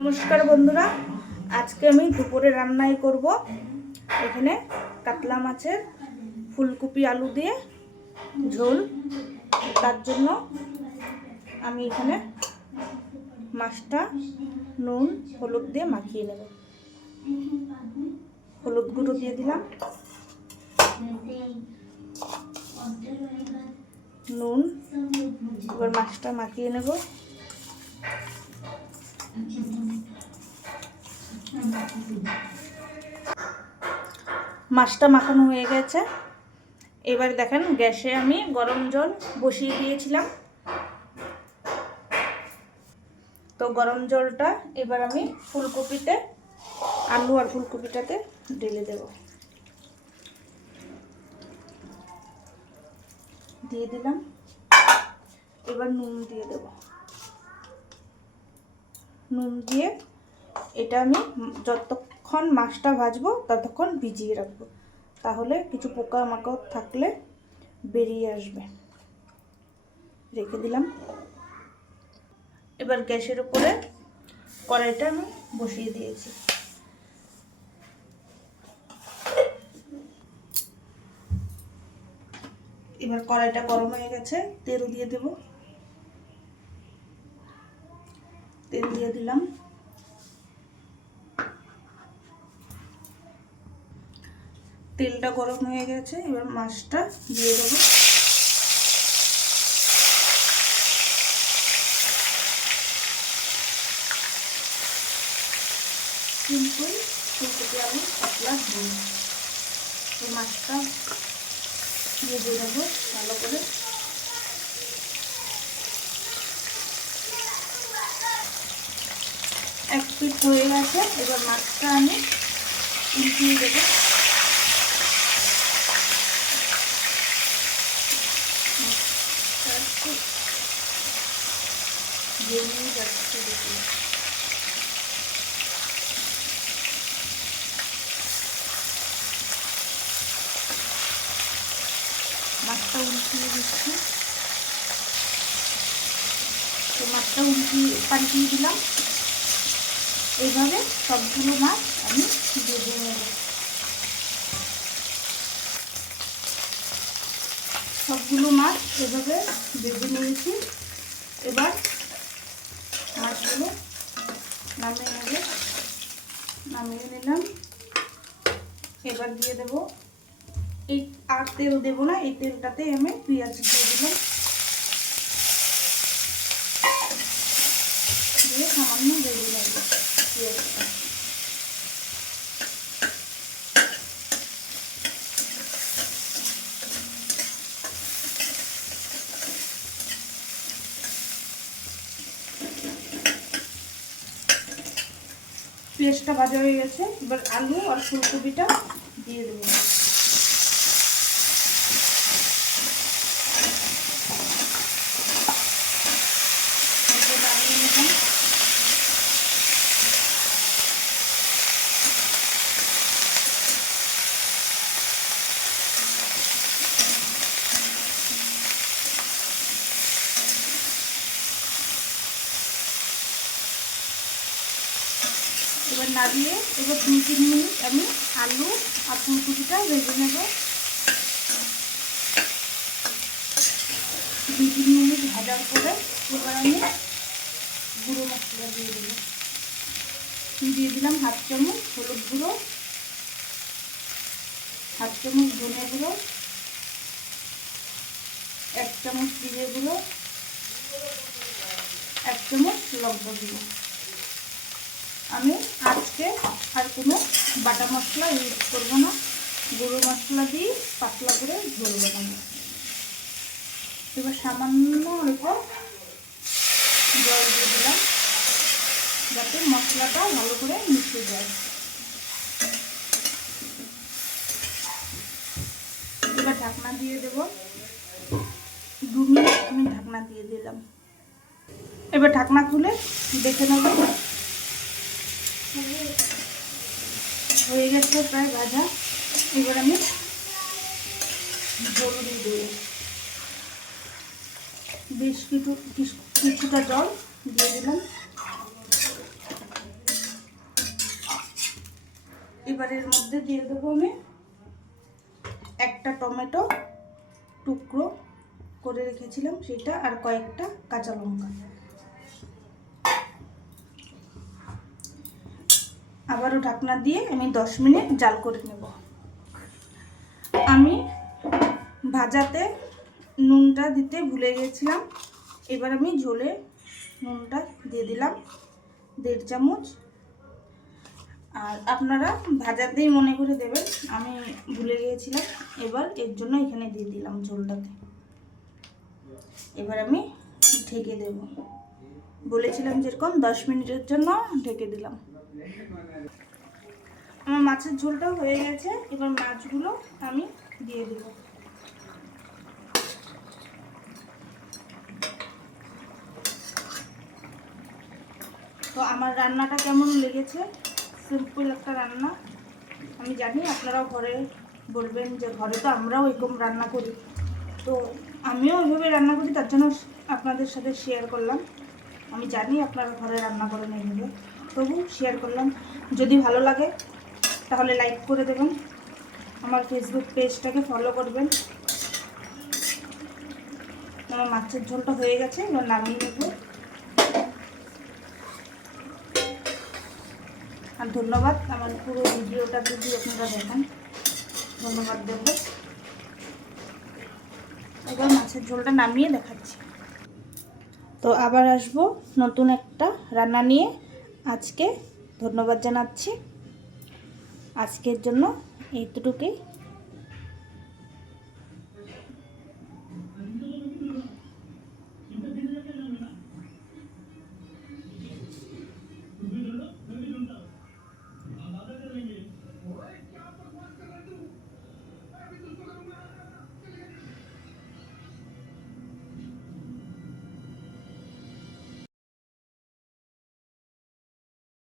নমস্কার বন্ধুরা, আজকে আমি দুপুরে রান্নাই করব। এখানে কাতলা মাছের ফুলকপি আলু দিয়ে ঝোল। তার জন্য আমি এখানে মাছটা নুন হলুদ দিয়ে মাখিয়ে নেব। হলুদ গুঁড়ো দিয়ে দিলাম, নুন। এবার মাছটা মাখিয়ে নেব। মাছটা মাখানো হয়ে গেছে। এবার দেখেন, গ্যাসে আমি গরম জল বসিয়ে দিয়েছিলাম। তো গরম জলটা এবার আমি ফুলকপিতে, আলু আর ফুলকপিটাতে ঢেলে দেব। দিয়ে দিলাম। এবার নুন দিয়ে দেব। নুন দিয়ে এটা আমি যতক্ষণ মাছটা ভাজবো ততক্ষণ ভিজিয়ে রাখবো, তাহলে কিছু পোকামাকড় থাকলে বেরিয়ে আসবে। রেখে দিলাম। এবার গ্যাসের উপরে কড়াইটা আমি বসিয়ে দিয়েছি। এবার কড়াইটা গরম হয়ে গেছে, তেল দিয়ে দেব। তেল দিয়ে দিলাম। তেলটা গরম হয়ে গেছে, এবার মাছটা দিয়ে দেবো। সিম্পল ফুলকপি আলু পাতলা ঝোল। এই মাছটা দিয়ে দেবো ভালো করে। এক পিঠ হয়ে গেছে, এবার মাছটা আমি উল্টিয়ে দেবো। জমিয়ে যাচ্ছে দেখি। মাছটা উল্টিয়ে দিচ্ছি। তো মাছটা পাল্টিয়ে দিলাম। এইভাবে সবগুলো মাছ আমি ভেজে নেব। সবগুলো মাছ এভাবে ভেজে নিয়েছি। এবার মাছগুলো নামিয়ে নিলাম। এবার দিয়ে দেব, এই আর তেল দেব না, এই তেলটাতে আমি পেঁয়াজ দিয়ে দিলাম। দিয়ে সামান্য ভেজে নেব পেঁয়াজটা। পেঁয়াজটা ভাজা হয়ে গেছে, এবার আলু আর ফুলকপিটা দিয়ে দেবো। এবার নাড়িয়ে এবার 2-3 মিনিট আমি আলু আর ফুলকপিটা ভেজে নেব। 2-3 মিনিট ভাজার পরে এবার আমি গুঁড়ো মশলা দিয়ে দেবো। দিয়ে দিলাম 1/2 চামচ হলুদ গুঁড়ো, 1/2 চামচ ধনে গুঁড়ো, 1 চামচ জিরে গুঁড়ো, 1 চামচ লঙ্কা গুঁড়ো। আমি আজকে আর কোনো বাটা মশলা ইউজ করবো না, গুঁড়ো মশলা দিয়ে পাতলা করে ঝোল বানাবো। এবার সামান্য অল্প জল দিয়ে দিলাম, যাতে মশলাটা ভালো করে মিশে যায়। এবার ঢাকনা দিয়ে দেব। 2 মিনিট আমি ঢাকনা দিয়ে দিলাম। এবার ঢাকনা খুলে দেখে নেব। হয়ে গেছে প্রায় ভাজা। এবার আমি জল দিয়ে দেবো। বেশ কিছুটা জল দিয়ে দিলাম। এবার এর মধ্যে দিয়ে দেবো আমি একটা টমেটো টুকরো করে রেখেছিলাম সেটা, আর কয়েকটা কাঁচা লঙ্কা। আবারও ঢাকনা দিয়ে আমি 10 মিনিট জাল করে নেব। আমি ভাজাতে নুনটা দিতে ভুলে গিয়েছিলাম, এবার আমি ঝোলে নুনটা দিয়ে দিলাম 1.5 চামচ। আর আপনারা ভাজাতেই মনে করে দেবেন, আমি ভুলে গিয়েছিলাম, এবার এর জন্য এখানে দিয়ে দিলাম ঝোলটাতে। এবার আমি ঢেকে দেব, বলেছিলাম যেরকম 10 মিনিটের জন্য ঢেকে দিলাম। আমার মাছের ঝোলটা হয়ে গেছে, এবার মাছগুলো আমি দিয়ে দেব। তো আমার রান্নাটা কেমন লেগেছে? সিম্পল একটা রান্না, আমি জানি আপনারাও ঘরে বলবেন যে ঘরে তো আমরাও এরকম রান্না করি, তো আমিও ওইভাবে রান্না করি, তার জন্য আপনাদের সাথে শেয়ার করলাম। আমি জানি আপনারা ঘরে রান্না করেন এইভাবে, তবু শেয়ার করলাম। যদি ভালো লাগে তাহলে লাইক করে দেবেন, আমার ফেসবুক পেজটাকে ফলো করবেন। আমার মাছের ঝোলটা হয়ে গেছে, এবার নামিয়ে নেব। আর ধন্যবাদ, আমার পুরো ভিডিওটা যদি আপনারা দেখেন, ধন্যবাদ দেব। এবার মাছের ঝোলটা নামিয়ে দেখাচ্ছি। তো আবার আসবো নতুন একটা রান্না নিয়ে। আজকে ধন্যবাদ জানাচ্ছি, আজকের জন্য এইটুকুই।